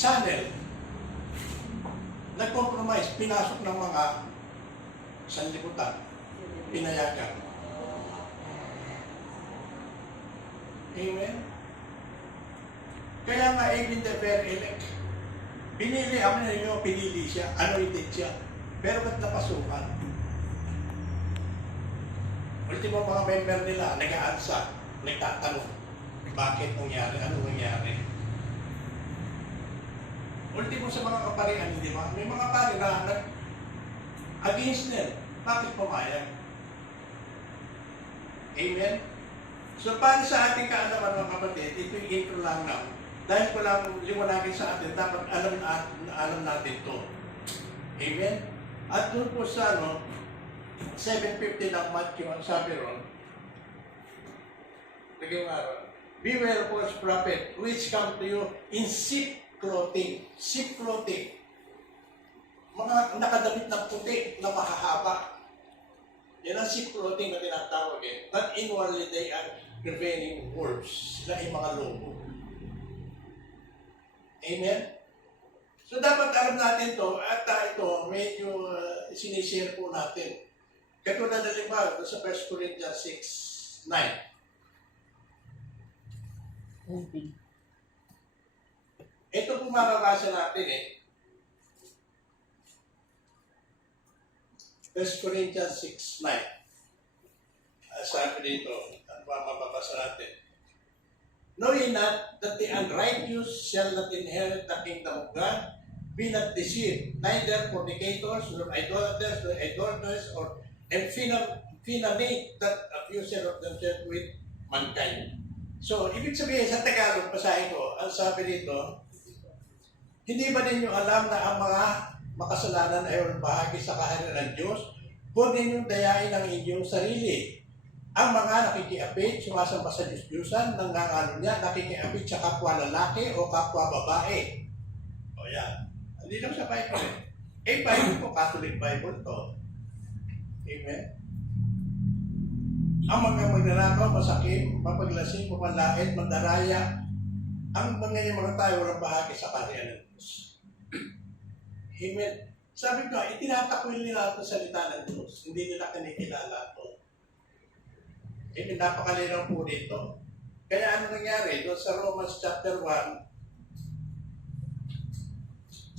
channel, nag-compromise, pinasok ng mga sanlibutan, pinayagan. Amen? Kaya nga, even the very elect, pinili ako na ninyo, pinili siya, anointed siya. Pero ba't napasukan? Ultimo mga member nila, nag-aansa, nagtatanong, bakit nangyari, ano nangyari? Ultimo sa mga kaparian, hindi ba? May mga pari na against them, bakit pumayag? Amen? So, para sa ating kaalaman mga kapatid, ito yung intro lang na. Dahil ko lang liwanagin sa atin, dapat alam natin ito. Amen? At doon po sa 7:50 ng Matthew, ang sabi ron, naging araw, beware of false prophet, which come to you in sheep clothing. Sheep clothing. Mga nakadamit ng puti na mahahaba. Yan ang sheep clothing na tinatawag eh. But inwardly they are prevailing wolves. Sila ay mga lobo. Amen? So dapat alam natin to at ito medyo sinishare po natin. Katulad na limbawa sa 1 Corinthians 6:9. Ito po marabasa natin eh. 1 Corinthians 6:9. Sabi dito, ano ba mababasa natin? Know ye not that the unrighteous shall not inherit the kingdom of God? Be not deceived, neither fornicators, nor idolaters, nor adulterers, or effeminate that accuser of themselves with mankind. So, ibig sabihin sa Tagalog, basahin ko, ang sabi dito, hindi ba ninyo alam na ang mga makasalanan ay bahagi sa kaharian ng Diyos? Huwag ninyong dayain ang inyong sarili. Ang mga nakikiapit, sumasamba sa Diyos-Diyusan, nanggangano niya, nakikiapit sa kapwa lalaki o kapwa babae. O yan. Hindi lang sa Bible. Bible po, Catholic Bible to. Amen? Ang mga magnanakaw, masakim, mapaglasing, mapanlait, mandaraya, ang mga tayo walang bahagi sa kaharian ng Diyos. Amen? Sabi ko, itinatakwil nila ito sa salita ng Diyos. Hindi nila kinikilala ito. Amen? Napakalinaw po dito. Kaya ano nangyari? Doon sa Romans chapter 1,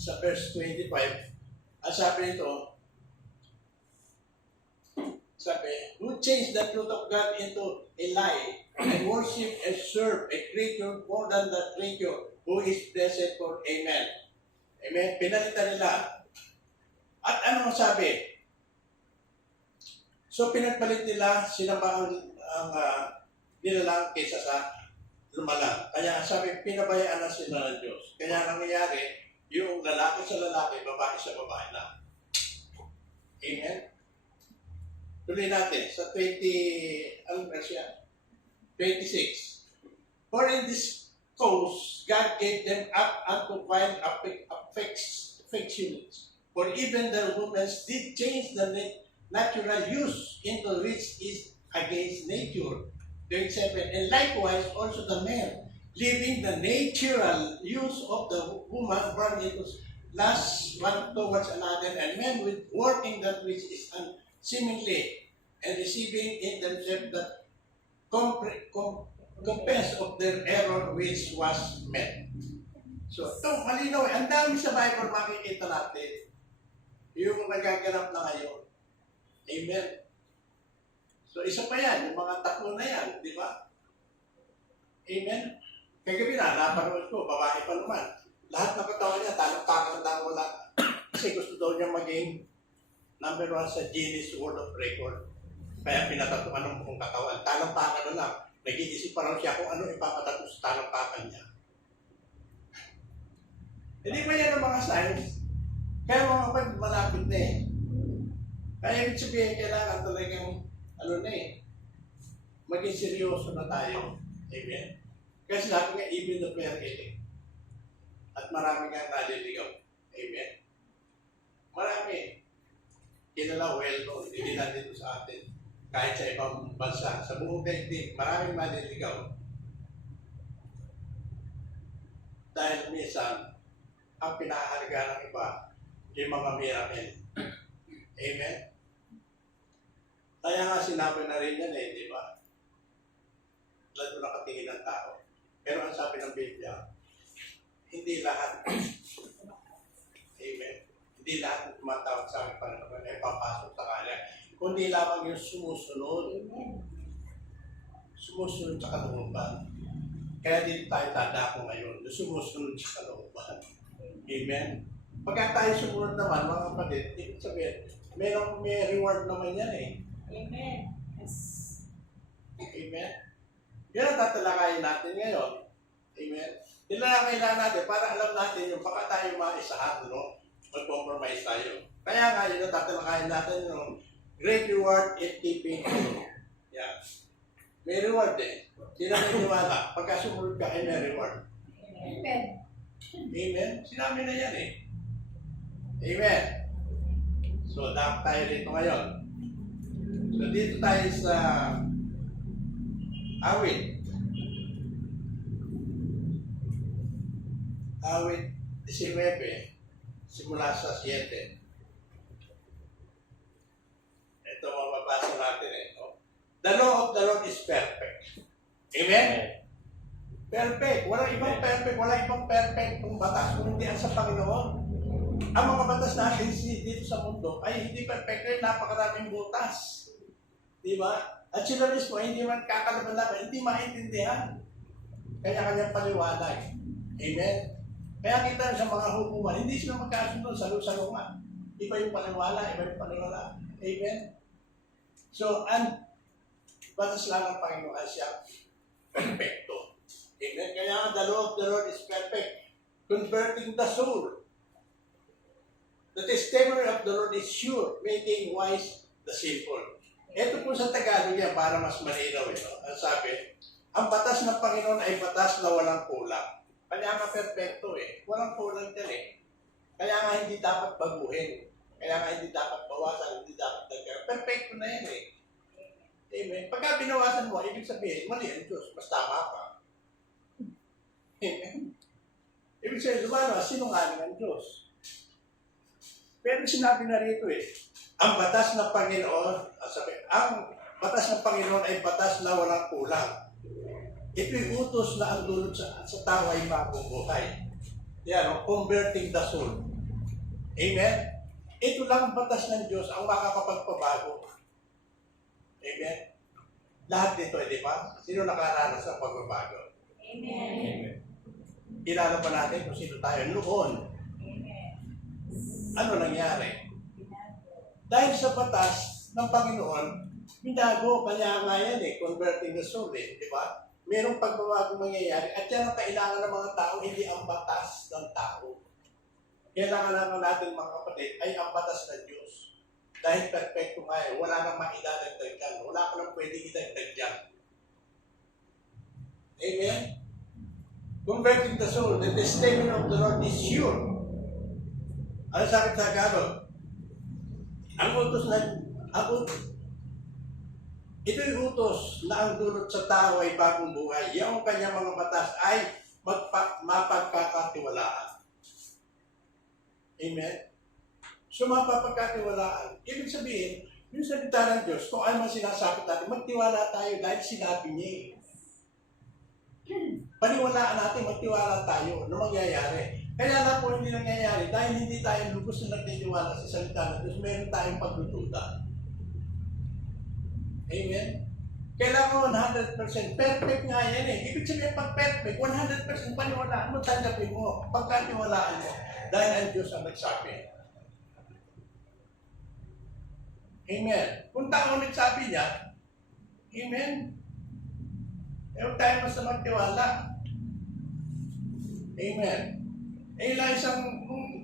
sa verse 25, ang sabi nito, sabi, who changed the truth of God into a lie and worship and serve a creature more than the creature who is blessed for Amen. Amen. Pinalitan nila. At ano ang sabi? So pinagpalit nila sinama ang nilalang kaysa sa lumalang. Kaya sabi, pinabayaan na sila ng Diyos. Kaya nangyayari, yung lalaki sa lalaki, babae sa babae na. Amen? Tuloy natin sa 26. For in this cause, God gave them up unto vile affections. For even the women did change the natural use into which is against nature. 27. And likewise also the men, leaving the natural use of the woman, run into lust one towards another, and men with working that which is unseemly, and receiving in themselves the recompense of their error which was met. So, ito, malinaw. Ang dami sa Bible makikita natin yung nagaganap na ngayon. Amen. So, isa pa yan, yung mga takbo na yan, di ba? Amen. Kagabi na, napanood ko, babae pa naman. Lahat ng katawan niya, talong-takang lang wala. Kasi gusto daw niya maging number 1 sa Guinness World of Record. Kaya pinatatuan ng buong katawan. Talong-takan na lang. Nag-iisip pa lang siya kung ano ipapatato sa talong-takan niya. Hindi ba yan ang mga signs? Kaya mga kapag malapit na eh. Kaya ibig sabihin, kailangan talagang maging seryoso na tayo. Amen? Kasi sabi nga, even the prayer ethic. At marami nga naliligaw. Amen? Marami. Kinala well-known. Hindi na dito sa atin. Kahit sa ibang bansa. Sa buong daigdig, maraming maliligaw. Dahil minsan, ang pinahalaga ng iba, yung mga miracle. Amen? Kaya nga sinabi na rin yan di ba? Lalo nakatingin ng tao. Pero ang sabi ng Biblia, hindi lahat, amen, hindi lahat ng tumatawag sa aking Panginoon ay papasok sa kanya. Kundi lamang yung sumusunod. Sumusunod sa kalooban. Kaya dito tayo tadako ngayon, yung sumusunod sa kalooban. Amen? Pagka tayo sumunod naman, mga kapatid, ibig sabihin, may reward naman yan Amen. Yes. Amen? Yan ang tatalakayin natin ngayon. Amen? Tinalakayin lang natin para alam natin yung baka tayo maisahan, mag-compromise tayo. Kaya nga yun ang tatalakayin natin yung great reward in keeping yan. May reward Sino may niwala? Pagka sumunod ka ay may reward. Amen. Amen? Sinabi na yan Amen? So, dapat tayo dito ngayon. So, dito tayo sa awit. Awit 19, simula sa 7. Ito mababasa natin The law of the Lord is perfect. Amen? Perfect. Walang ibang perfect kung batas kung hindi ang sa Panginoon. Ang mga batas natin dito sa mundo ay hindi perfect, napakaraming butas. Di ba? At sila mismo hindi man kakalaban-laban, hindi maintindihan. Kaya kanyang paliwanag. Amen? Kaya kita sa mga hukuman, hindi sila magkasundo sa lusalungan. Iba yung paniwala, iba yung paniwala. Amen? So, batas lang ng Panginoon ay siya perfecto. Amen? Kaya the law of the Lord is perfect, converting the soul. The testimony of the Lord is sure, making wise the simple. Ito po sa Tagalog yan para mas malinaw Ang sabi, ang batas ng Panginoon ay batas na walang kulang. Kaya nga perfecto Walang kulang yan Kaya nga hindi dapat baguhin. Kaya nga hindi dapat bawasan, hindi dapat dagdagan. Perfecto na yan Amen. Pagka binawasan mo, ibig sabihin, mali ang Diyos. Mas tama ka. Amen. Ibig sabihin, lumalabas, sinungaling ang Diyos. Pero sinabi na rito ang batas ng Panginoon, ang batas ng Panginoon ay batas na walang kulang. Ito'y utos na ang dulot sa tao ay bagong buhay. Yan, converting the soul. Amen? Ito lang ang batas ng Diyos ang makakapagpabago. Amen? Lahat dito, di ba? Sino nakaranas ng pagbabago? Amen. Kilala pa natin kung sino tayo noon. Amen. Ano nangyari? Dahil sa batas ng Panginoon, binago, kanya nga yan converting the soul di ba? Merong pagbabago mangyayari at yan ang kailangan ng mga tao, hindi ang batas ng tao. Kailangan naman natin mga kapatid ay ang batas ng Diyos. Dahil perfecto nga wala nang maidadagdag dyan. Wala ka nang pwede idagdag dyan. Amen? Converting the soul, the testimony of the Lord is sure. Ano sabi sa Tagalog? Ito'y utos na ang dulot sa tao ay bagong buhay. Yung kanyang mga batas ay mapagkakatiwalaan. Amen? So mapapagkatiwalaan. Ibig sabihin, yung salita ng Diyos, kung ano man sinasabi natin, magtiwala tayo dahil sinabi niya Paniwalaan natin, magtiwala tayo na mangyayari. Kaya lang po hindi nangyayari dahil hindi tayo lubos na nagtitiwala sa salita ng Diyos, meron tayong pagdududa. Amen? Kailangan 100%. Perfect nga yan Ibig sabihin, pag perfect, 100% paniwalaan mo, tanggapin mo, pagkatiwalaan mo, dahil ang Diyos ang nagsabi. Amen. Kung tao nagsabi niya, Amen. Huwag tayo basta magtiwala. Amen. Lang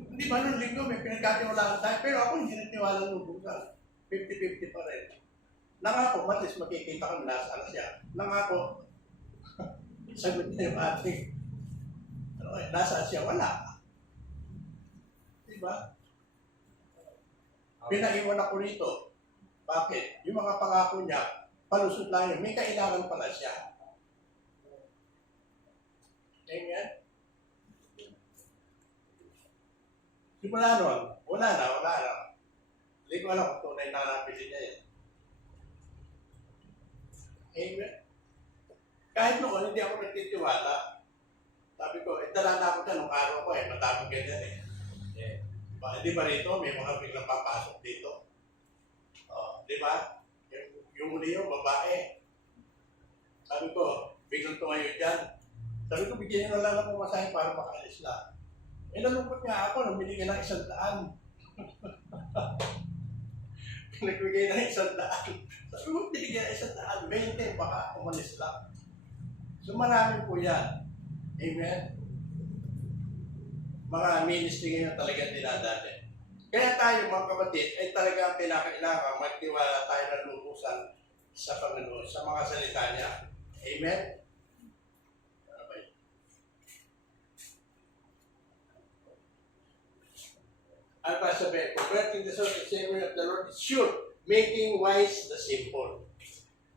hindi ba nung linggo may pinagkatiwalaan tayo, pero ako hindi nagtiwala nung buka. 50-50 pa rin. Nangako, matis makikita kami nasaan siya. Nangako, sagot niya yung ating, nasaan siya, wala. Diba? Pinaiwan ako rito. Bakit? Yung mga pangako niya, palusot lang yun. May kailangan pala siya. Amen? Simula nun, wala na. Hindi ko alam kung tunay na nabili niya yan. Amen. Kahit noon, hindi ako nagtitiwala. Sabi ko, dala na ako dyan nung araw ko madaming ganyan Di ba rito, may mga biglang papasok dito. Di ba? Yung muli yung babae. Sabi ko, biglang tumayo dyan. Sabi ko, bigyan nyo na lang ng pumasahin para makaalis na. Nalungkot nga ako nung binigyan ng 100. Nagbigay ng 100. Sabi ko, binigyan ng 100. 20, baka umalis lang. So marami po yan. Amen? Mga ministry ngayon talaga dinadali. Kaya tayo mga kapatid ay talaga pinakailangan magtiwala tayo ng lubusan sa Panginoon, sa mga salita niya. Amen? Ano pa sabi? Converting the soul to the Savior of the Lord is sure, making wise the simple.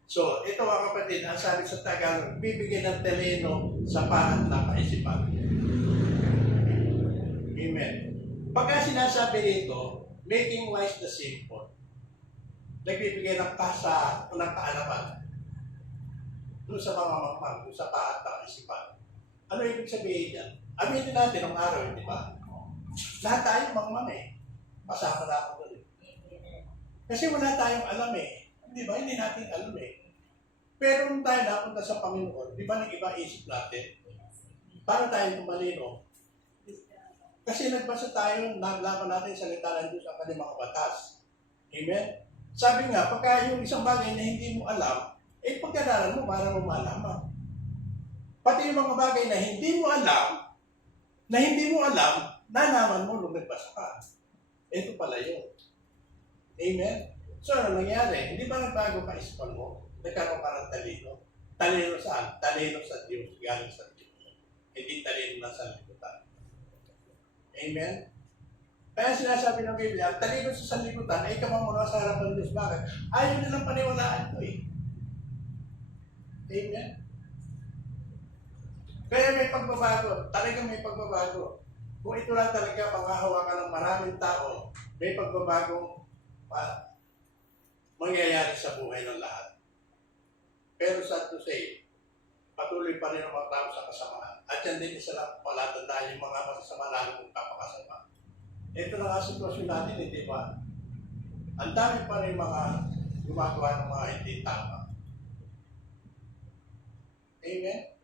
So, ito mga kapatid, ang sabi sa Tagalog, bibigyan ng talino sa pahat ng kaisipan. Amen. Pagka sinasabi nito, making wise the simple, nagbibigay ng kasa o ng kaalaman doon sa mga mamang, doon sa pahat ng kaisipan. Ano ibig sabihin yan? Aminin natin ang araw, di ba? Lahat tayo mamang Pasama na ako doon Kasi wala tayong alam Di ba? Hindi natin alam Pero nung tayo napunta sa Panginoon, di ba nag-iba isip natin? Para tayo tumalino. Kasi nagbasa tayo, naglaman natin sa salita ng Diyos ang kanyang mga batas. Amen? Sabi nga, pagka yung isang bagay na hindi mo alam, pagkaralan mo para mo malaman. Pati yung mga bagay na hindi mo alam, nalaman mo nung nagbasa ka. Ito pala yun. Amen? So, ano nangyari? Hindi ba nagbago ka isipan mo? Nagkaroon ka ng talino. Talino saan? Talino sa Diyos. Galing sa Diyos. Hindi talino na sa liputan. Amen? Kaya sinasabi ng Biblia, ang talino sa sanlibutan ay kamamuna sa harapan ng Diyos. Bakit? Ayaw nilang paniwalaan ko Amen? Kaya may pagbabago. Talagang may pagbabago. Kung ito lang talaga panghahawakan ng maraming tao, may pagbabagong mangyayari sa buhay ng lahat. Pero sad to say, patuloy pa rin ang mga tao sa kasamaan. At yan din isa lang palatandaan yung mga masasama lalo kung kapakasama. Ito na nga sitwasyon natin, di ba? Ang dami pa rin mga gumagawa ng mga hindi tama. Amen?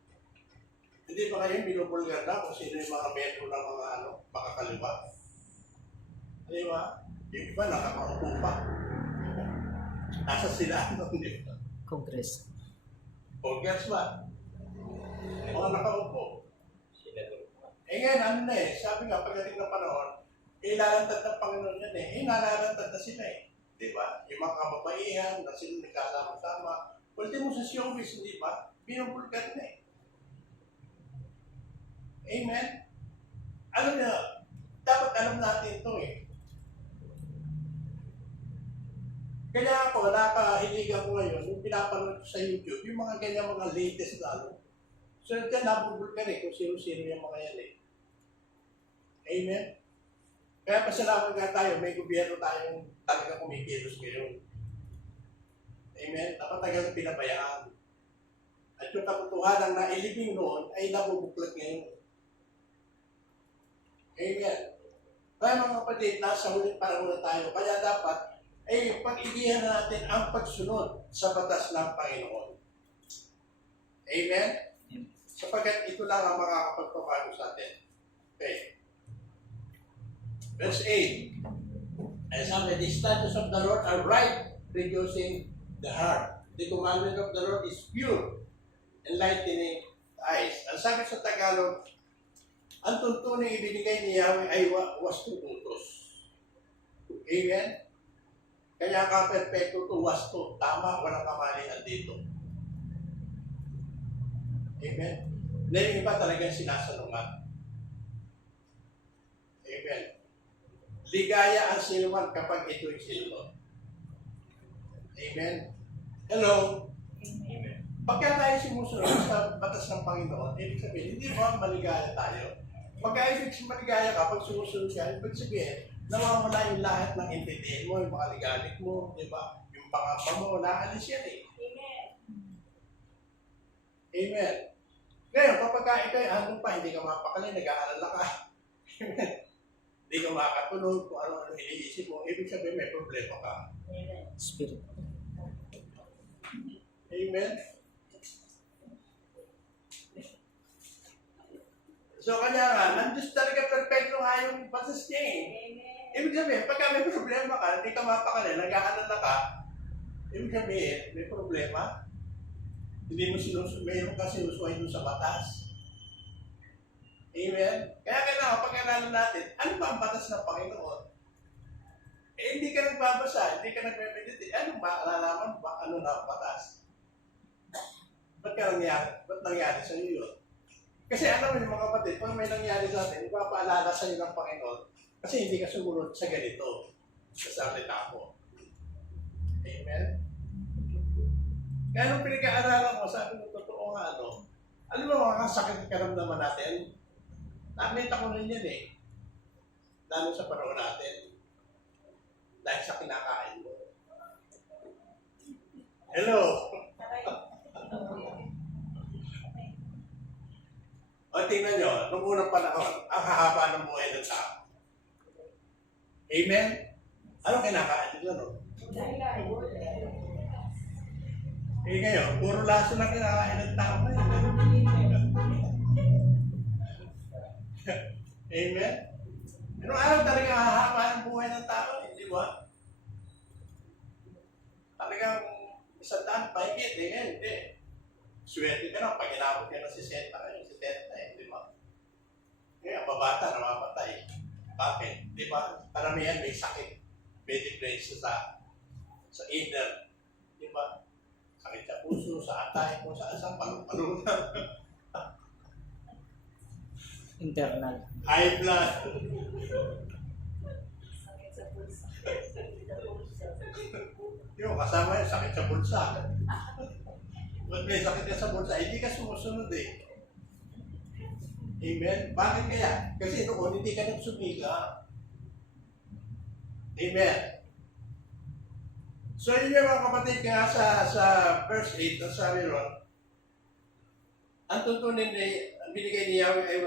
Hindi ba kayo binubulgar na kung sino yung mga membro ng mga makakaliwa? Di ba? Yung iba nakakaupo pa. Nasa sila, di ba? Congress. Congress ba? Mga nakaupo. Ngayon, sabi nga, pagdating ng panahon, ilalantad ng Panginoon yan nalalantad na sila Di ba? Yung mga kababaihan, na sila nagkasama-sama. Ultimo sa showbiz, di ba? Binubulgar na Amen? Alam niyo, dapat alam natin ito Kaya ako, napahiligan ko ngayon, yung pinapanood ko sa YouTube, yung mga ganyan mga latest lalo. So, dyan nabubulgar kung sino-sino yung mga yan Amen? Kaya pasalamat nga tayo, may gobyerno tayong talaga kumikilos ngayon. Amen? Napatagal na pinabayaan. At yung katotohanan na ilibing noon ay nabubuklat ngayon. Amen. Kaya mga kapatid, nasa huling panahon na tayo. Kaya dapat pag-igihan natin ang pagsunod sa batas ng Panginoon. Amen? Sapagkat ito lang ang makakapagpapago sa atin. Okay. Verse 8. And sabi, the statutes of the Lord are right, reducing the heart. The commandment of the Lord is pure, enlightening the eyes. Ang sabi sa Tagalog, ang tuntuning ibinigay ni Yahweh ay wasto utos. Amen? Kaya ka perfecto to wasto. Tama, walang kamalian dito. Amen? Na yung iba talagang sinasalungan. Amen? Ligaya ang sinuman kapag ito'y sinunod. Amen? Hello? Amen. Pagka tayo sumusunod sa batas ng Panginoon, ibig sabihin, hindi ba maligaya tayo? Pagka-ibig maligaya ka, pag sumusunod ka, ibig sabihin, nawawala yung lahat ng intindihin mo, yung mga ligalig mo, di ba? Yung pangamba mo, naalis yan eh. Amen. Amen. Ngayon, kapag ikaw ay ano pa, hindi ka mapakali, nag-aalala ka. Amen. Hindi ka makakatulog kung ano-ano iniisip mo, ibig sabihin may problema ka. Amen. Spirit. Amen. So kanya nga, nandun talaga perfecto nga yung pasas niya eh. Amen. Ibig sabihin, pagka may problema ka, hindi ka mapakali, nag-aalala ka, ibig sabihin, may problema. Hindi mo mayroon ka sinusuway doon sa batas. Amen? Kaya kailangan pag-aralan natin, ano ba ang batas ng Panginoon? Eh, hindi ka nagbabasa, hindi ka nagme-meditate. Ano ba, alalaman ba, ano na ang batas? Ba't nangyari sa iyo yun? Kasi alam mo yung mga kapatid, pag may nangyari sa atin, ipapaalala sa iyo ng Panginoon kasi hindi ka sumunod sa ganito, sa salita ko. Amen? Kaya nung pinag-aaralan mo, sabi mo, totoo nga, ano, alam mo mga sakit ng karamdaman natin, nakita ko rin yan eh. Lalo sa panahon natin. Dahil sa kinakain mo. Hello! O tingnan nyo, nung unang panahon, ang hahaba ng buhay ng tao. Amen? Anong kinakain nyo, no? Eh ngayon, puro laso lang kinakain ng tao ngayon. Amen? Anong araw talaga hahaba ng buhay ng tao, di ba? Talagang 100 pahigit, eh ngayon, hindi. Swerte ka na, pag inabot ka ng 60 kayo, 70 eh, di ba? Ngayon, mabata, namamatay. Bakit? Di ba? Karamihan may sakit. May depression sa inner. Di ba? Sakit sa puso, sa atay, kung saan palong-palong na. Internal. High blood. Sakit sa bulsa. Yung kasama yung sakit sa bulsa. Ba't may sakit ka sa bulsa? Hindi ka sumusunod eh. Amen? Bakit kaya? Kasi noon hindi ka nagsumiga. Amen? So yun yung mga kapatid kaya sa verse 8, ang sabi ron, ang tuntunin ang binigay ni Yahweh ay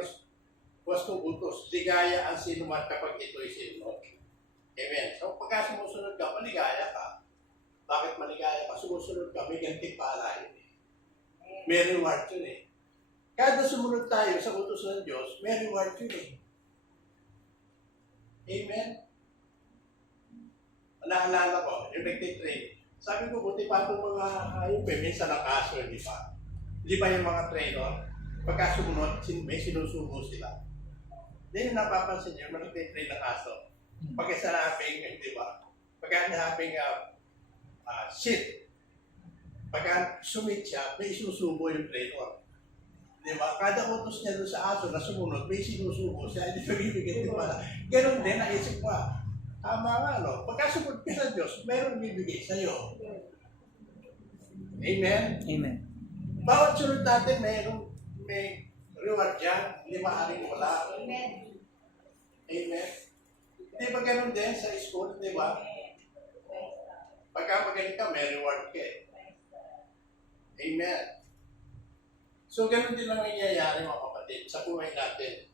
was kong utos, ligaya ang sinuman kapag ito'y sinunod. Amen. So pagka sumusunod ka, maligaya ka. Bakit maligaya ka? Sumusunod ka, may gantimpala yun eh. May reward yun eh. Kada sumunod tayo sa utos ng Diyos, may reward yun eh. Amen? Naalala ko, yung nagtitrain. Sabi ko, buti pa itong mga yung minsan ng aso, di ba? Di ba yung mga trainer, pagka sumunod, may sinusubo sila. Hindi yung napapansin nyo, yung nagtitrain ng aso. Pagka sa naping, di ba? Pagka naping sit, pagka sumit siya, may susubo yung trainer. Di ba? Kada utos niya doon sa aso na sumunod, may sinusubo siya. Hindi pag-ibigay, di ba? Ganon din, naisip ko, tama nga, no? Pagka sumunod ka sa Diyos, mayroong bibigay sa'yo. Amen? Amen. Bawat sunod natin, may reward yan. Hindi maaaring wala. Amen. Amen? Hindi ba ganun din sa school, di ba? Pagka magaling ka, may reward ka eh. Amen? So, ganun din lang nangyayari mga kapatid sa buhay natin.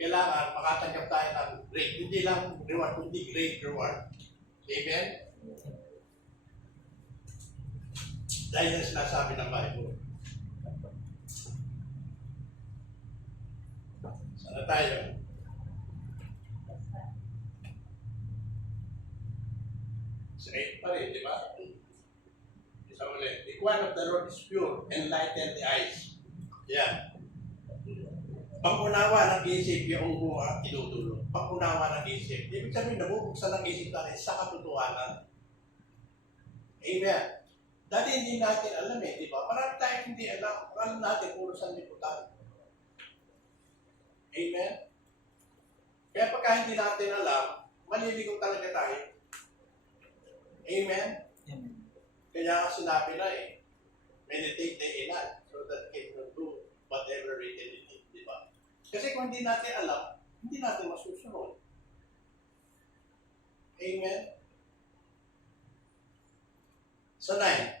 Kailangan makatanggap tayo ng great, hindi lang reward, kundi great reward. Amen? Dahil na sinasabi ng Bible. Sana tayo? Straight pa rin, di ba? Isa ulit. The one of the Lord is pure, enlighten the eyes. Yan. Pag-unawa ng isip yung inutulo. Pag-unawa ng isip. Ibig sabihin, nabubuksan ng isip natin sa katotohanan. Amen. Dati hindi natin alam eh, di ba? Marami tayong hindi alam. Alam natin, puro sanlibutan. Amen? Kaya pagka hindi natin alam, maliligaw talaga tayo. Amen? Amen. Kaya sinabi na eh, meditate day and night so that you can do whatever written in it, di ba? Kasi kung hindi natin alam, hindi natin masusunod. Amen? So, 9.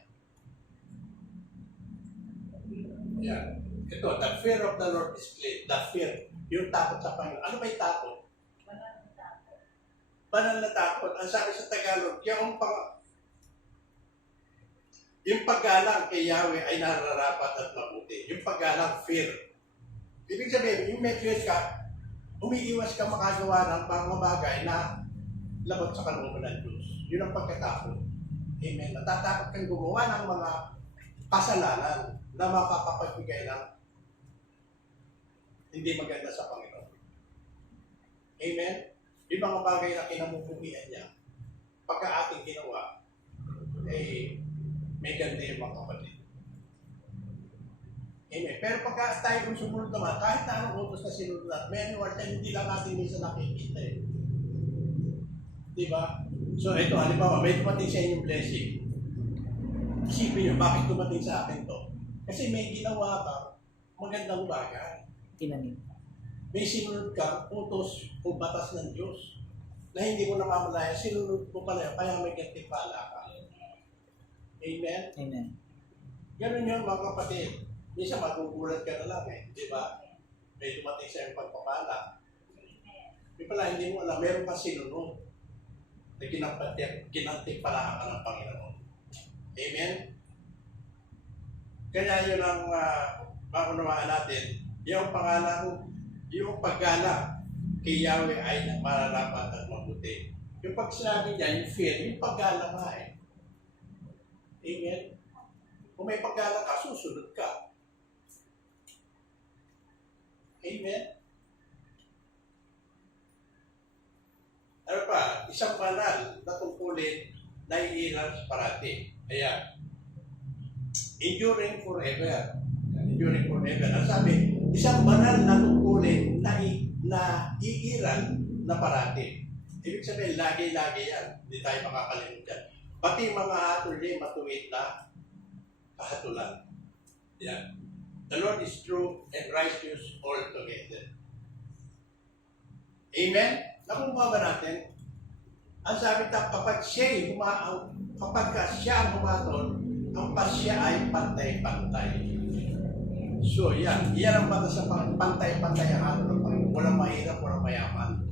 Yan. Ito, the fear of the Lord is clean. The fear. Yung takot sa Panginoon. Ano ba yung takot? Banal na takot. Ang sabi sa Tagalog, yung paggalang kay Yahweh ay nararapat at mabuti. Yung paggalang, fear. Ibig sabihin, yung may fear ka, umiiwas ka makagawa ng mga bagay na labot sa kalooban ng Diyos. Yun ang pagkatakot. Amen. Natatakot kang gumawa ng mga kasalanan na makakapagbigay ng hindi maganda sa Panginoon. Amen? Yung mga bagay na kinamumuhian niya, pagka ating ginawa, may ganda yung mga kapatid. Amen. Pero pagka tayo kung sumunod naman, kahit na anong utos na sinunod natin, may ano hindi lang natin minsan nakikita eh. Diba? So ito, halimbawa, may dumating sa inyong blessing. Isipin nyo, bakit dumating sa akin to? Kasi may ginawa ka, magandang bagay. Tinanim. May sinunod ka, utos o batas ng Diyos na hindi mo namamalaya, sinunod mo pala, kaya may gantimpala ka. Amen? Amen. Ganun yun mga kapatid. Minsan magugulat ka na lang eh, di ba? May dumating sa iyong pagpapala. Di pala, hindi mo alam, meron ka sinunod na ginantimpala ka ng Panginoon. Amen? Kaya yun ang maunawaan natin, yung pangalan, yung paggala kay Yahweh ay mararapat at mabuti. Yung pag sinabi niya, yung fear, yung paggala nga eh. Amen? Kung may paggala ka, susunod ka. Amen? Ano pa? Isang banal na tungkulin na iiral parati. Ayan. Enduring forever. Enduring forever. Ang sabi, isang banal na tungkulin na iiral na parati. Ibig sabihin, lagi-lagi yan. Hindi tayo makakalimutan. Pati mga hatol niya, matuwid na kahatulan. Yan. The Lord is true and righteous altogether. Amen? Nakuha ba natin? Ang sabi ta, kapag siya ang humatol, ang pasya ay pantay-pantay. So, yan. Yan ang batas sa pantay-pantay ang hatol ng Panginoon. Walang mahirap, walang mayaman.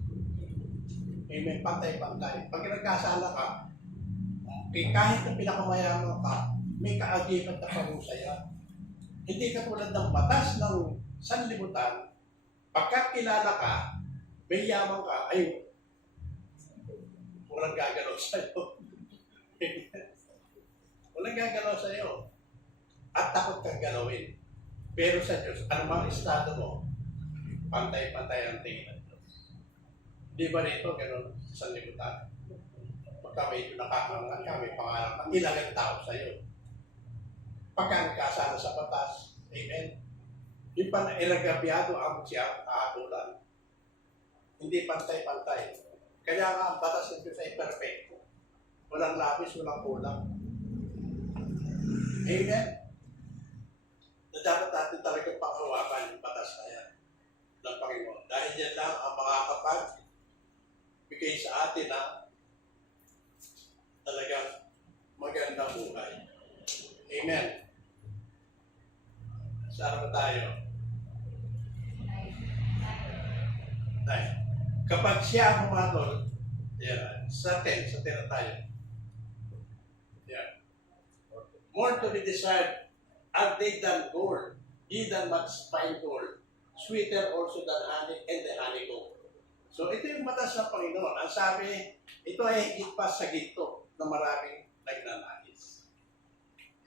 Amen? Pantay-pantay. Pag nagkasala ka, kahit na pinakamayaman ka, may kaagibat na parusaya. Hindi katulad ng batas ng sanlibutan, pagka kilala ka, may yaman ka, ay walang gagalaw sa'yo. Walang gagalaw sa'yo. At takot kang galawin. Pero sa Diyos, anumang estado mo, pantay-pantay ang tingin ng Diyos. Di ba rito, gano'n, sanlibutan? Pagka may nakakangan ka, may pangarap ka, ilang tao sa'yo. Pagka nagkasala sa batas, amen? Yung ilagabiyado ang siya kaatulan. Hindi pantay-pantay. Kaya nga ang batas ng Diyos ay perfecto. Walang labis, walang kulang. Amen? Na dapat natin talagang panghawakan yung batas na yan ng Panginoon. Dahil yan lang ang makakapag-bigay sa atin na talagang magandang buhay. Amen. Saan ba tayo? Kapag siya ang humatol, yan, sa 10 na tayo. Yan. More to be desired are they than gold, ye than much fine gold, sweeter also than honey and the honeycomb. So ito yung batas ng Panginoon. Ang sabi, ito ay higit pa sa ginto na maraming nagnanais.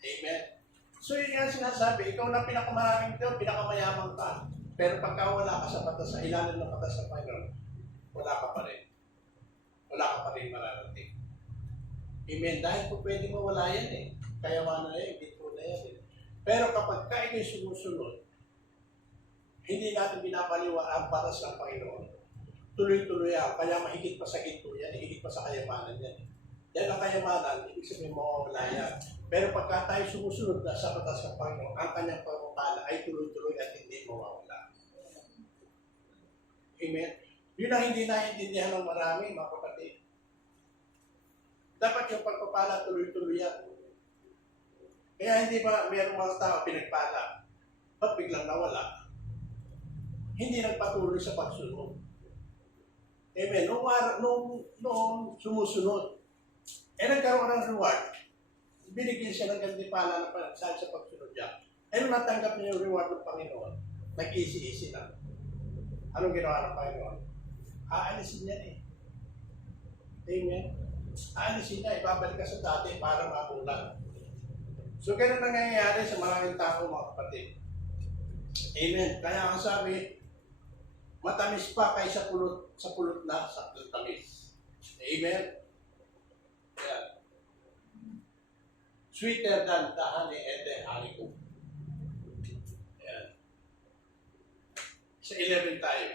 Amen. So yun nga sinasabi, ikaw na pinakamaraming ito, pinakamayaman ka. Pero pagka wala ka sa batas, sa ilalim ng batas ng Panginoon, wala ka pa rin. Wala ka pa rin mararating. Amen. Dahil kung pwede mawala yan eh. Kayawanan na yan, ginto na yan eh. Pero kapag ka ito'y sumusunod, hindi natin binabaliwa ang batas ng Panginoon. Tuloy-tuloy yan. Kaya mahigit pa sa ginto yan, higit pa sa kayamanan yan. Yan ang kayamanan, ibig sabihin mawawala yan. Pero pagka tayo sumusunod na sa batas ng Panginoon, ang kanyang pagpapala ay tuloy-tuloy at hindi mawawala. Amen? Yun ang hindi naiintindihan ng marami, mga kapatid. Dapat yung pagpapala tuloy-tuloy yan. Kaya hindi ba mayroong mga tao pinagpala? Ba't biglang nawala? Hindi nagpatuloy sa pagsunod. Amen. Noong sumusunod, nagkaroon ng reward. Binigyan siya ng gandipala na panagsahan sa pagsunod niya. Natanggap niya yung reward ng Panginoon. Nag-easy-easy lang. Anong ginawa ng Panginoon? Aalisin niya eh. Amen. Aalisin niya, ibabalik ka sa dati para mabulan. So, ganun nangyayari sa maraming tao, mga kapatid. Amen. Kaya ang sabi, matamis pa kaysa sa pulot na sa tamis. Amen. Ayan. Sweeter than the honey and the honeycomb. Ayan. Sa 11 tayo.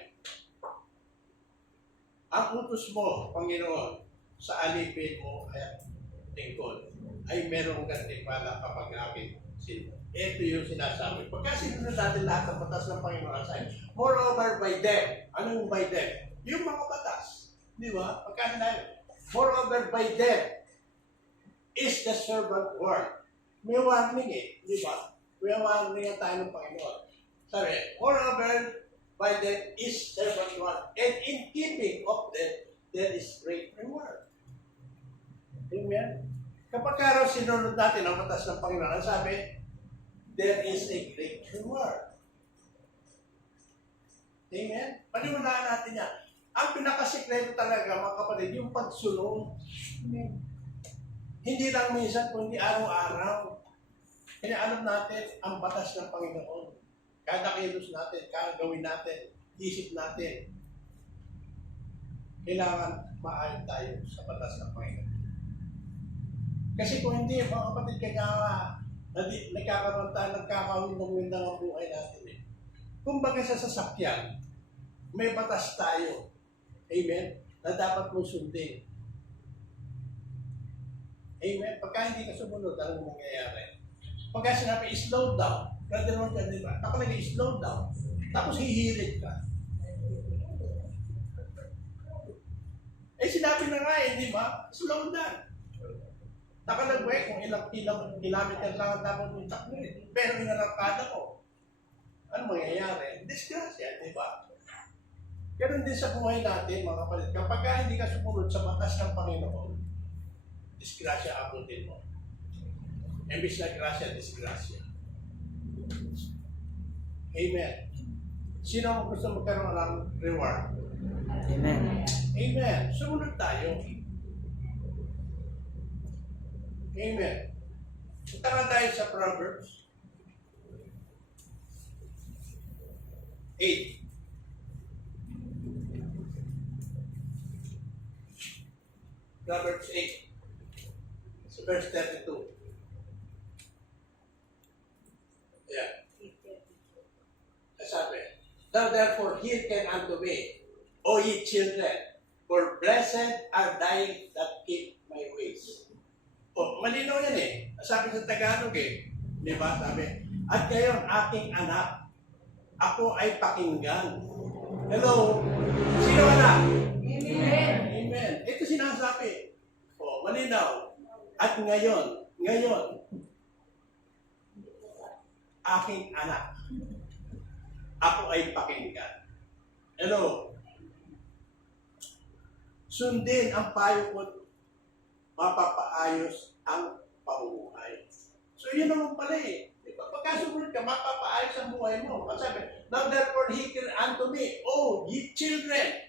Ang utos mo, Panginoon, sa alipin mo ay lingkod, ay merong gantimpala kapag aking sino. Ito yung sinasabi. Pagka sinunod natin lahat ng batas ng Panginoon sa moreover by them. Ano yung by them? Yung mga batas. Di ba? Pagka nila moreover by them is the servant word. May warning eh. Di ba? May warning tayo ng Panginoon. Sabi, moreover by them is servant word. And in keeping of them, there is great reward. Amen? Kapag raw sinunod natin ang batas ng Panginoon, sabi, there is a great reward. Amen? Paniwalaan natin yan. Ang pinakasikreto talaga, mga kapatid, yung pagsunod. Amen. Hindi lang minsan, kundi araw-araw. Kaya alam natin ang batas ng Panginoon. Kada kilos natin, kada gawin natin, isip natin. Kailangan maayon tayo sa batas ng Panginoon. Kasi kung hindi, mga kapatid, kaya nagkakaroon tayo, nagkakawin ng buhay natin eh. Kung baga sa sasakyan, may batas tayo. Amen? Na dapat mong sundin. Amen? Pagka hindi ka sumunod, anong mangyayari? Pagka sinabi, slow down. Brother mo dyan, di ba? Nakalagay, slow down. Tapos hihirit ka. Sinabi na nga eh, di ba? Slow down. Nakalagay kung ilang kilometer lang ang dapat mong takbuhin. Pero inarangkada ko. Ano mangyayari? Disgrasya, di ba? Ganun din sa buhay natin, mga kapatid. Kapag hindi ka sumunod sa batas ng Panginoon, disgrasya abutin mo. Imbis na grasya, disgrasya. Amen. Sino ang gusto magkaroon ng reward? Amen. Amen. Sumunod tayo. Amen. Tara tayo sa Proverbs 8. Proverbs 8. Sa verse 32. Yeah. Sabi, thou therefore hearken unto me, O ye children, for blessed are they that keep my ways. Malinaw yan eh. Sabi sa Tagalog eh. Di ba? Sabi, at ngayon aking anak, ako ay pakinggan. Hello? Sino anak? Amen. Amen. Ito sinasabi. Malinaw. At ngayon, aking anak, ako ay pakinggan. Hello? Sundin ang payo ko, mapapaayos ang pamumuhay. So yun naman pala eh. Diba? Pagkasunod ka, mapapaayos ang buhay mo. Sabi, now therefore hearken unto me, O ye children.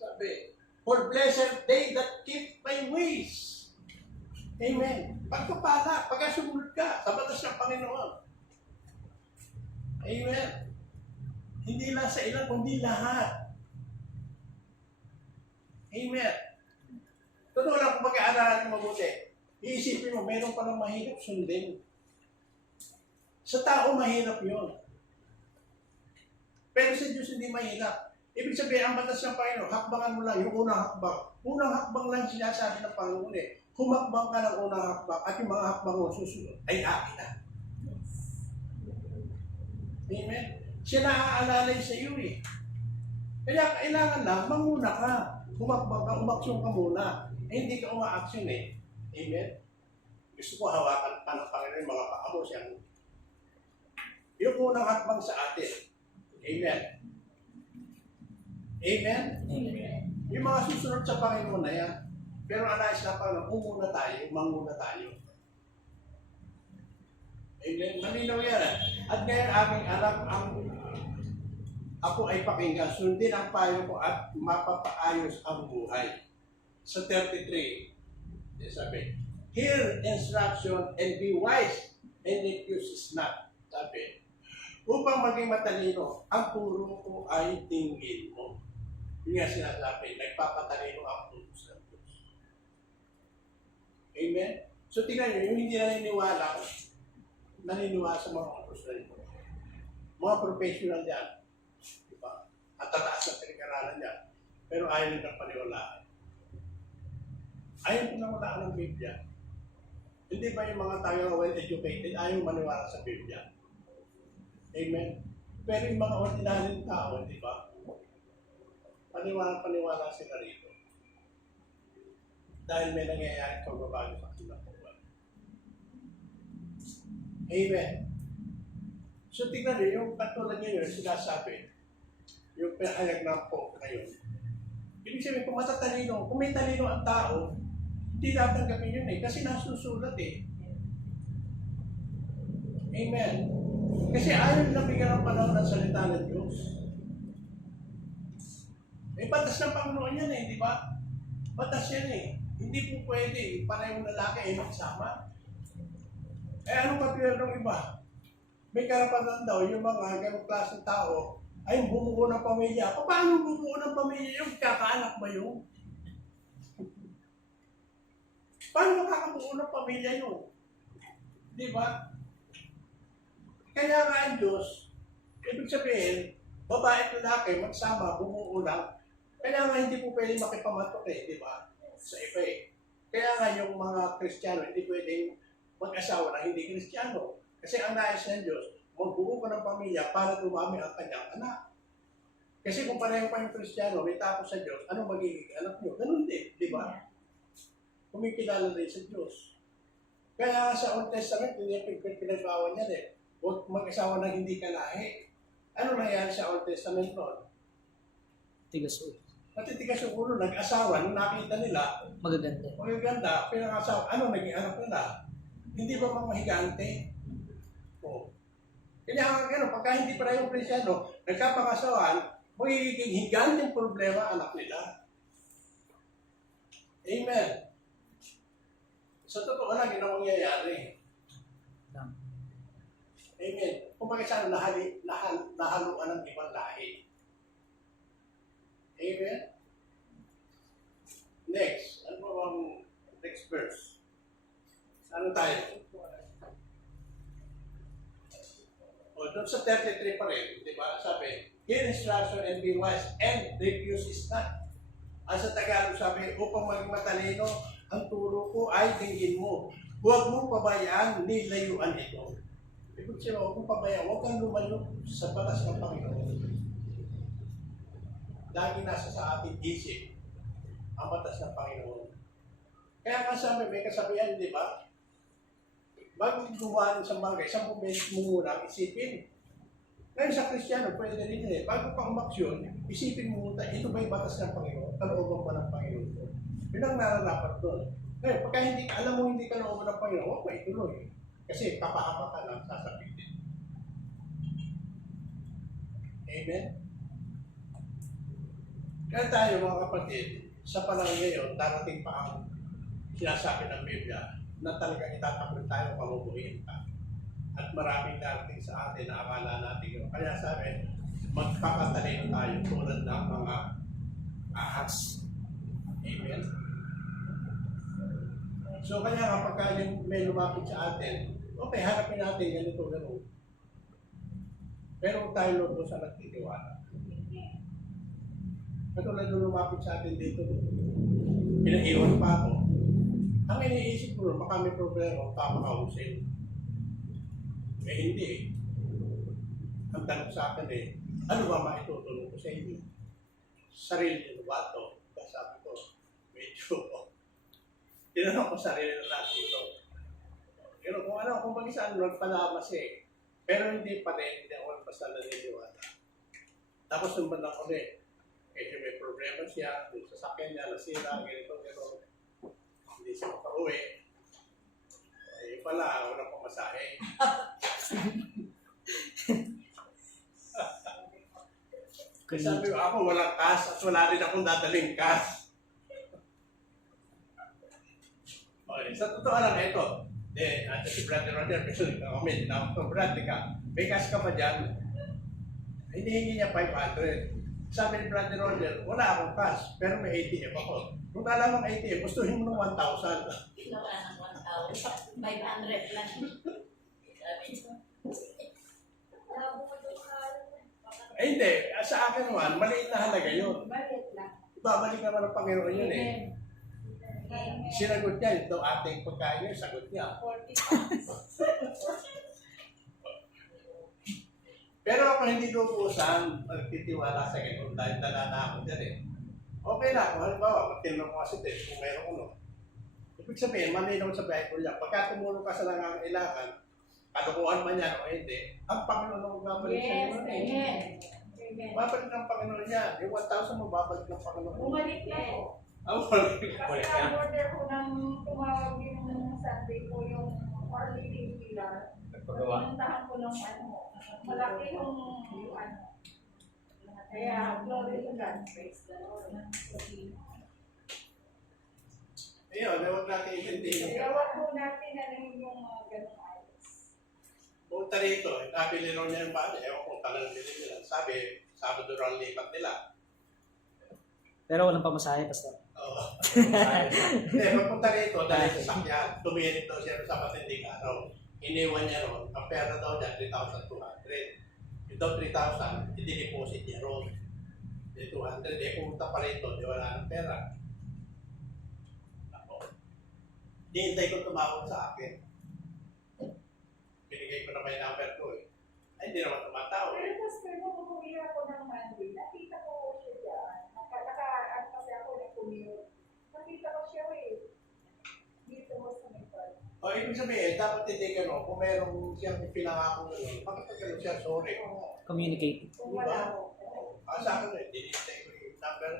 Sabi, for blessed they that keep my ways. Amen. Pagkapala, pagkasunod ka sa batas ng Panginoon. Amen. Hindi lang sa ilan, kundi lahat. Amen. Totoo lang kung mag-aaralan mo mabuti. Iisipin mo, mayroon palang mahirap sundin. Sa tao, mahirap yun. Pero sa Diyos, hindi mahirap. Ibig sabihin, ang batas ng Panginoon, hakbangan mo lang yung unang hakbang. Unang hakbang lang sinasabi ng Panginoon eh. Humakbang ka ng unang hakbang at yung mga hakbang mo susunod ay akin na. Amen. Siya naaalalay sa iyo eh. Kaya kailangan lang, manguna ka. Humakbang ka, umaksyon ka muna. Eh, hindi ka uma-action eh. Amen? Gusto ko hawakan pa ng Panginoon yung mga paa mo siyang yung unang hakbang sa atin. Amen? Amen? Amen. Yung mga susunod sa Panginoon na yan. Pero anais na Panginoon, umuna tayo, manguna tayo. Amen? Malinaw yan. At ngayon aking anak, ako ay pakinggan, sundin ang payo ko at mapapaayos ang buhay. Sa 33, sabi, hear instruction and be wise and refuse not. Sabi, upang maging matalino, ang turo ko ay tingin mo. Yung nga sinasabi, nagpapatalino ang turo sa Diyos. Amen? So tingnan nyo, yung hindi naniniwala sa mga utos na ito. Mga professional yan. Diba? At tataas na pinag-aralan yan. Pero ayaw nilang paniwalaan. Ayaw pinawalaan ng Biblia. Hindi ba yung mga tayo na well-educated, ayaw maniwala sa Biblia? Amen? Pero yung mga ordinaryong tao, di ba? Paniwala sila rito. Dahil may nangyayaring pagbabago sa kanilang buwan. Amen? So tingnan niyo, yung katulad niyo yun, sinasabi, yung pinahayag na po ngayon. Ibig sabihin, kung matatalino, kung may talino ang tao, hindi tatanggapin yun eh, kasi nasusulat eh. Amen. Kasi ayaw na bigyan ng panahon ng salita ng Diyos. May batas ng Panginoon yan eh, di ba? Batas yan eh. Hindi po pwede, parehong lalaki ay magsama. Eh anong katulad ng iba? May karapatan daw yung mga ganong klaseng tao ay bumuo ng pamilya. Paano bumuo ng pamilya yung kakaanak ba yun? Paano makakabuo ng pamilya yun? Di ba? Kaya nga ang Diyos, ibig sabihin, babae at lalaki, magsama, bumuo lang. Kaya nga hindi po pwede makipamatok eh, di ba? Sa iba eh. Kaya nga yung mga Kristiyano, hindi pwedeng mag-asawa na hindi Kristiyano. Kasi ang nais ng Diyos, magbuo ka ng pamilya para dumami ang kanyang anak. Kasi kung pareho pa yung Kristiyano, may tapos sa Diyos, ano magiging anak nyo? Ganun din, di ba? Kumikilala rin sa Diyos. Kaya sa Old Testament, hindi yung pinagbawan yan eh. Huwag mag-asawa na hindi kalahi. Ano nangyari sa Old Testament noon? Tigas ulo. Matitigas yung ulo, nag-asawa, nung nakita nila, magaganda, pinangasawa, ano naging anak nila? Hindi ba mga higante? Oo. Kaya nga gano'n, pagka hindi pa yung Kristyano, nagkapangasawan, magiging higanteng problema anak nila. Amen. Sa totoo lang, yun ang mangyayari. Amen. Kung bakit saan nahaluan ng ibang lahi. Amen. Next. Ano ba ang next verse? Ano tayo? O, doon sa 33 pa rin, di ba? Sabi, hear instruction and be wise and refuse is not. Ang sa Tagalog sabi, upang maging matalino, ang turo ko ay tingin mo. Huwag mong pabayaan, nilayuan ito. Ibig sabihin, huwag mong pabayaan, huwag kang lumayo sa batas ng Panginoon. Lagi nasa sa ating isip ang batas ng Panginoon. Kaya nga sabi, may kasabihan, di ba? Bago gumawa sa bagay, 10 beses mo muna isipin. Ngayon sa Kristiyano, pwede rin eh. Bago pa umaksyon, isipin mo muna, ito ba yung batas ng Panginoon? Kalooban ba ng Panginoon? Yun ang nararapat doon. Ngayon, pagka hindi ka, alam mo hindi ka kalooban ng Panginoon, huwag mo ituloy. Kasi kapahama ka lang sasabitin. Amen? Kaya tayo mga kapatid, sa panahon ngayon, darating pa ang sinasabi ng Biblia na talagang itatakot tayo pamubuhin pa. At maraming darating sa atin na akala natin yun. Kaya sabi, magpakatalino tayo tulad ng mga ahas. Amen? So kaya kapag yung may lumapit sa atin, okay, harapin natin ganito, gano'n. Pero tayo Lord sa nagtitiwala. Katulad nung lumapit sa atin dito, pinaiwan pa ako. Ang iniisip ko, baka may problema, papakausin. Eh hindi. Ang tanong sa akin eh, ano ba maitutulong ko sa inyo? sarili ng bato. Kaya sabi ko, medyo, tinanong ko sarili ng natin ito. Pero kung ano, kung mag-isaan, nagpalamas eh. Pero hindi pa rin, hindi ako basta naniniwala. Tapos nung bandang ulit, medyo may problema siya, yung sasakyan niya, nasira, ganito, hindi siya makauwi. Eh pala, wala pang masahe. Sabi ko, ako walang cash at wala rin akong dadaling cash. Okay, sa totoo lang ito, si Brother Roger, comment na ako, Brad, may cash ka pa dyan? Hinihingi niya 500. Sabi ni Brother Roger, wala akong cash, pero may ATM ako. Kung alam ang ATM, gustuhin mo ng 1,000. Ginawa ng 1,000. 500 lang. Sabi ko. Eh hindi, sa akin naman, maliit na halaga yun. Bakit lang? Babalik naman ng Panginoon yun eh. Amen. Sinagot niya, ito ating pagkain yun, sagot niya. 40 Pero ako hindi lubusan, magtitiwala sa ganun dahil dala na ako dyan eh. Okay na ako, halimbawa, magtinong ko kasi test kung meron ano. Ibig sabihin, malinaw sa Bible niya, pagka tumulong ka sa nangangailangan, kalukuhan man yan o hindi, ang Panginoon ang magbabalik sa iyo. Amen. Amen. Babalik ng Panginoon niya. Yung 1,000 mo, babalik ng Panginoon. Bumalik na po. Balik Kasi order ko ng tumawag yung Sunday ko yung Orly Pilar. Pinuntahan ko ng ano, malaki yung ano. Kaya, glory to God. Praise the Lord. Ayun, huwag natin intindihin. Ewan po natin ano yung mga ganong ayos. Punta rito, nabili rin niya yung bahay. Ewan kung talang bili nila. Sabi, Sabado rin lipat nila. Pero walang pamasahe, Pastor. Oo. Magpunta rito, dahil sa sakyan, tumirit daw siya sa matinding araw. Iniwan niya ron, ang pera daw niya, 3,200. Ito 3,000, i-deposit niya ron. 200, pumunta pa rito, di wala ng pera. Ako, hintay ko tumawag sa akin. Binigay ko na may number ko eh. Ay, hindi naman tumatawag. Pero Pastor, nung umuwi ako ng Monday, nakita ko siya dyan. Naka-ano kasi ako nag-commute. Nakita ko siya eh. Dito mo sa Nepal. O, ibig sabihin, dapat hindi gano'n. Kung merong siyang pinangako gano'n, bakit na gano'n siya? Sorry. Communicate. Kung wala ako. Sa akin eh, dinintay ko yung number.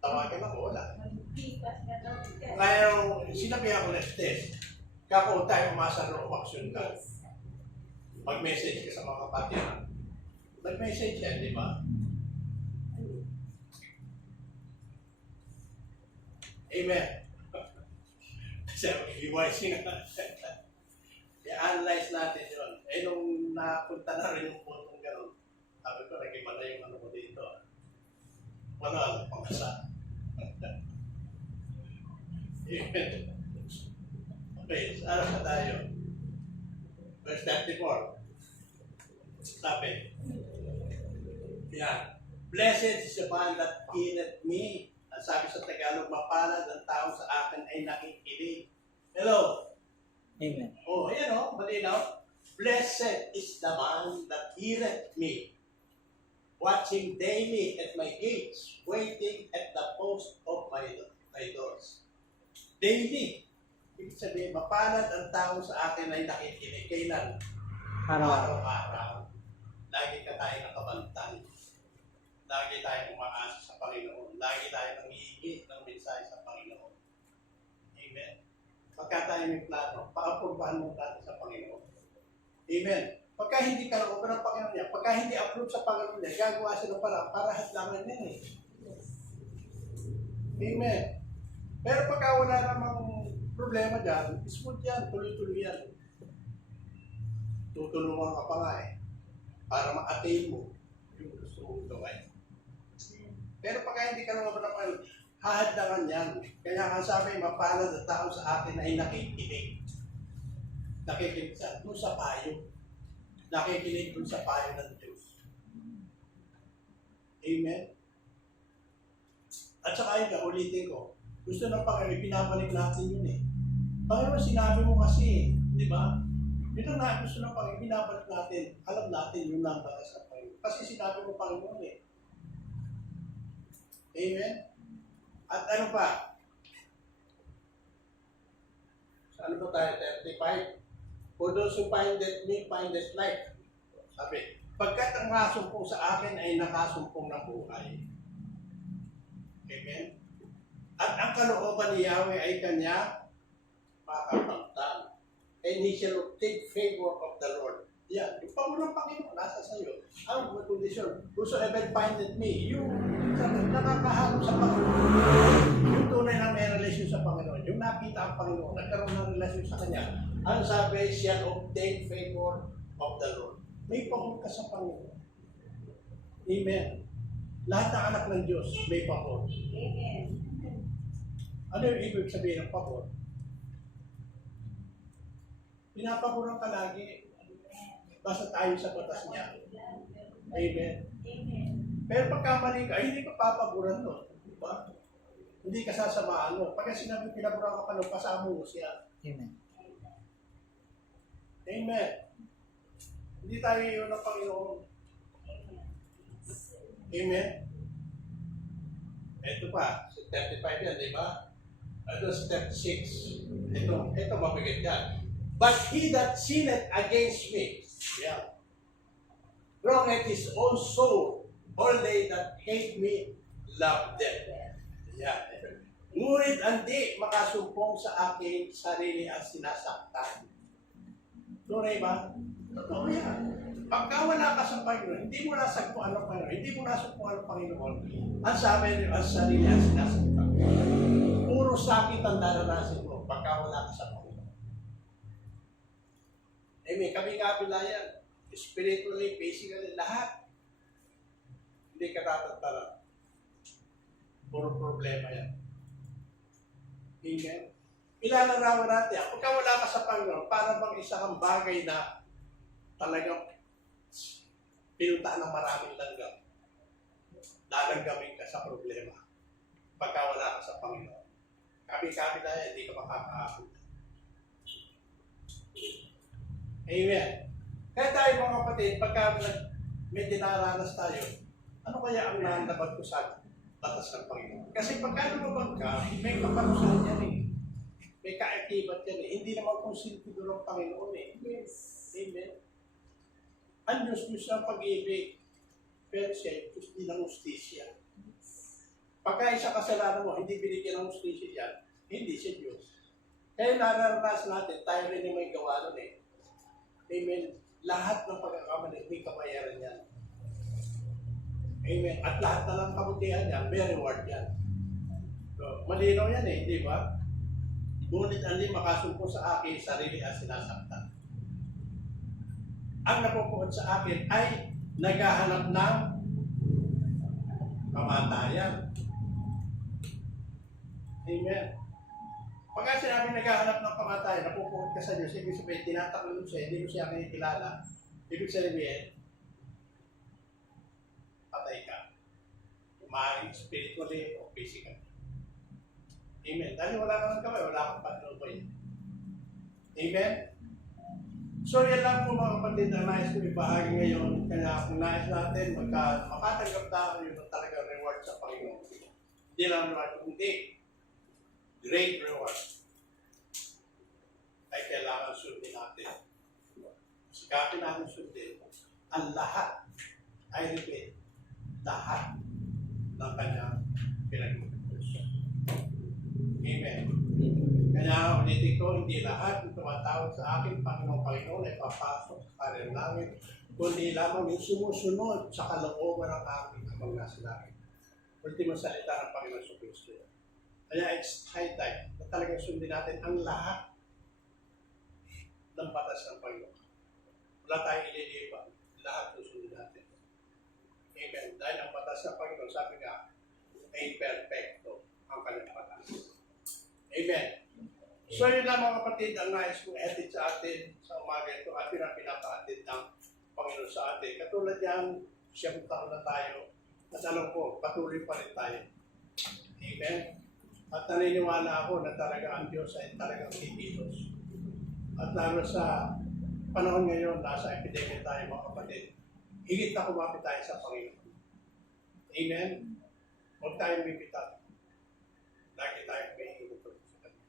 Tawagan ako, wala. Magpitas na daw siya. Kaya sinabihan ko na test, kako tayo umasa na umaksyon ka. Mag-message ka sa mga kapatid. Mag-message yan, di ba? Amen. Kasi EYC nga. I-analyze natin yun. Eh, nung napunta na rin yung putong gano'n, sabi ko, nag-iba na yung ano ko dito. Wala, pangasa. Amen. Okay, saan na tayo? Verse 34. Sabi, yan. Blessed is the man that healeth me. Ang sabi sa Tagalog, mapalad ang tao sa akin ay nakikinig. Hello? Amen. Oh, ayan o, malinaw. Blessed is the man that heareth me, watching daily at my gates, waiting at the post of my doors. Daily. Ibig sabihin, mapalad ang tao sa akin ay nakikinig. Kailan? Araw-araw. Lagi ka tayo nakabantay. Lagi tayo umaasa sa Panginoon. Lagi tayo nangihingi ng mensahe sa Panginoon. Amen. Pagka tayo may plano, paapurbahan mo natin sa Panginoon. Amen. Pagka hindi ka na-open ng Panginoon niya, pagka hindi approve sa Panginoon niya, gagawa sila para hadlangan yan eh. Amen. Pero pagka wala namang problema dyan, smooth yan, tuloy-tuloy yan. Tutulungan ka pa nga eh, para ma-attain mo yung gusto mong gawin. Pero pagka hindi ka naman Panginoon, hahadlangan yan. Kaya nga sabi, mapalad ang tao sa atin ay nakikinig. Nakikinig sa doon sa payo. Nakikinig doon sa payo ng Diyos. Amen? At saka yun, ulitin ko, gusto ng Panginoon, pinabalik natin yun eh. Panginoon, sinabi mo kasi, di ba? Ito na, gusto ng Panginoon, pinabalik natin. Alam natin yung number sa Panginoon. Kasi sinabi mo Panginoon eh. Amen? At ano pa? Ano ba tayo? 35? For those who findeth me, findeth life. Sabi, pagkat ang nakasumpong sa akin ay nakasumpong ng buhay. Amen? At ang kalooban ni Yahweh ay kanya makakamtan. And he shall obtain favor of the Lord. Yan, yung Panginoon Panginoon, nasa sa iyo. Ang kondisyon, whosoever findeth me, yung nakakahalo sa Panginoon, yung tunay na may relasyon sa Panginoon, yung nakita ang Panginoon, nagkaroon ng relasyon sa Kanya, ang sabi, shall obtain favor of the Lord. May pahor ka sa Panginoon. Amen. Lahat ng anak ng Diyos, may pahor. Amen. Ano yung ibig sabihin ng pahor? Pinapaboran ka lagi. Basta tayo sa batas niya. Amen. Amen. Pero pagkamali ka, ay hindi ka papaboran doon. Diba? Hindi ka sasamahan mo. Pagka sinabi pinaboran ka pa, kasama mo siya. Amen. Amen. Hindi tayo yun ng Panginoon. Amen. Ito pa, 35 yan, di ba? Ito, 36. Ito mabigat yan. But he that sinneth against me, yeah, wrongeth his own soul. All they that hate me, love them. Yeah. Ngunit hindi makasumpong sa akin sarili ang sinasaktan. Tunay ba? Totoo yan. Pagka wala ka sa Panginoon, hindi mo nasagpuan ang Panginoon, hindi mo nasagpuan ang Panginoon, ang sabi niyo, ang sarili ang sinasaktan. Puro sakit ang naranasin mo pagka wala ka sa Panginoon. May kami-kabila yan. Spiritually, physically, lahat. Hindi ka tatantaran. Puro problema yan. Amen? Ilalarawan natin. Pagka wala ka sa Panginoon, para bang isa kang bagay na talagang pinuntaan ng maraming langgam. Lalanggamin ka sa problema. Pagka wala ka sa Panginoon. Kami-kabila yan, hindi ka makakaabot. Amen. Kaya tayo mga kapatid, pagka may dinaranas tayo, ano kaya ang nalabag ko sa batas ng Panginoon? Kasi pagka lumabag ka, may kaparusahan yan eh. May kaakibat yan eh. Hindi naman kung sintido ng Panginoon eh. Yes. Amen. Ang Diyos ang pag-ibig, pero siya Diyos din ng justisya. Pagka isa kasalanan mo, hindi binigyan ng justisya yan, hindi siya Diyos. Kaya nararanas natin, tayo rin yung may gawa nun eh. Amen. Lahat ng pagkakamali, may kabayaran yan. Amen. At lahat na lang kabutihan yan, may reward yan. So, malinaw yan eh, di ba? Ngunit hindi makasumpo sa akin, sarili ang sinasaktan. Ang napupuot sa akin ay naghahanap ng kamatayan. Amen. Pagka sinabi naghahanap ng kamatayan, napupuot ka sa Diyos, ibig sabihin, tinataklo mo siya, hindi mo siya kinikilala. Ibig sabihin, patay ka. Maaaring spiritually o physically. Amen. Dahil wala ka ng kamay, wala kang panunoy. Amen? So yan lang po mga kapatid na nais ko ibahagi ngayon. Kaya kung nais natin, makatanggap tayo yung talagang reward sa Panginoon. Hindi lang reward, kundi great reward ay kailangan sundin natin. Sikapin natin sundin ang lahat, I repeat, lahat ng kanyang pinag-utos. Amen. Kaya ulitin ko, hindi lahat ng tumatawag sa akin, Panginoon ay papasok sa kanyang langit, kundi lamang yung sumusunod sa kalooban ng aking amang nasa langit. Ultimo salita ng Panginoon sa Kristo. Kaya it's high time na talagang sundin natin ang lahat ng batas ng Panginoon. Wala tayong ililipan. Lahat sundin natin. Amen. Dahil ang batas ng Panginoon, sabi nga, ay perfecto ang kanyang batas. Amen. So yun lang mga kapatid, ang nais kong edit sa atin sa umaga ito at pinapa-edit ng Panginoon sa atin. Katulad yan, siyang taon na tayo at alam ko, patuloy pa rin tayo. Amen. At naniniwala ako na talaga ang Diyos ay talagang kikilos. At lalo sa panahon ngayon, nasa epidemya tayo mga kapatid, higit na kumapit tayo sa Panginoon. Amen? Huwag tayong bibitaw. Lagi tayong may hinutol sa Kanya.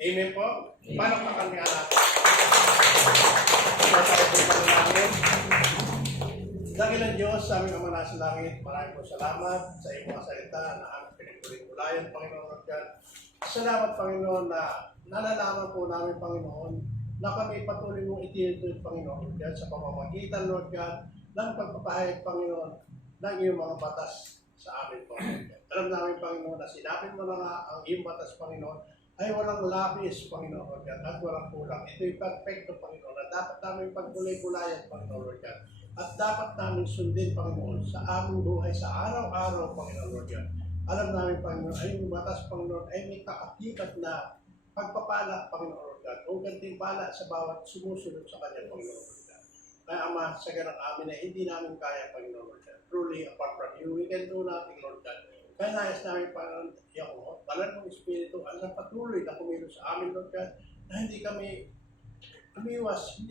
Amen po? Paano pa kami natin? Ito tayo po panalangin. Dakilang Diyos, sa aming Ama nasa langit, maraming po salamat sa iyong mga salita na aming pinagpulin-pulayan, Panginoon Lord God. Salamat, Panginoon, na nalalaman po namin, Panginoon, na kami patuloy mong itinutulad, Panginoon Lord God, sa pamamagitan, Lord God, ng pagpapahayag, Panginoon, ng iyong mga batas sa amin, Panginoon. Alam namin, Panginoon, na sinapin mo na nga ang iyong batas, Panginoon, ay walang labis, Panginoon Lord God, at walang kulang. Ito'y perfecto, Panginoon, na dapat namin pagpulay-pulayan, Panginoon Lord God. At dapat namin sundin, Panginoon, sa aming buhay, sa araw-araw, Panginoon Lord God. Alam namin, Panginoon, ay yung batas, Panginoon, ay may kaakibat na pagpapala, Panginoon Lord God, o gantimpala sa bawat sumusunod sa Kanya, Panginoon Lord God. Kaya Ama, sa ganang amin na hindi namin kaya, Panginoon Lord God. Truly, apart from you, we can do nothing, Lord God. Kaya nais namin, Panginoon, banal mong Espiritu, ang patuloy na kumilos sa amin, Lord God, na hindi kami umiwas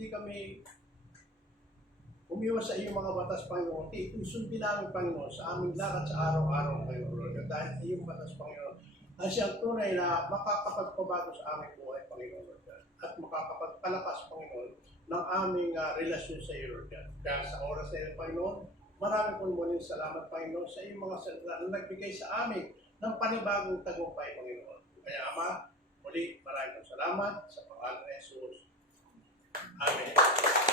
sa iyong mga batas, Panginoon. Sundin namin, Panginoon, sa aming lakad sa araw-araw, Panginoon Lord God. Dahil iyong batas, Panginoon, ay siyang tunay na makakapagpabago sa aming buhay, Panginoon Lord God. At makakapagpalakas, Panginoon, ng aming relasyon sa iyo, Lord God. Kaya sa oras na ito, Panginoon, marami pong muling salamat, Panginoon, sa iyong mga salita na nagbigay sa amin ng panibagong tagumpay, Panginoon. Kaya Ama, muli, maraming salamat sa pangalan ni Jesus. Amen.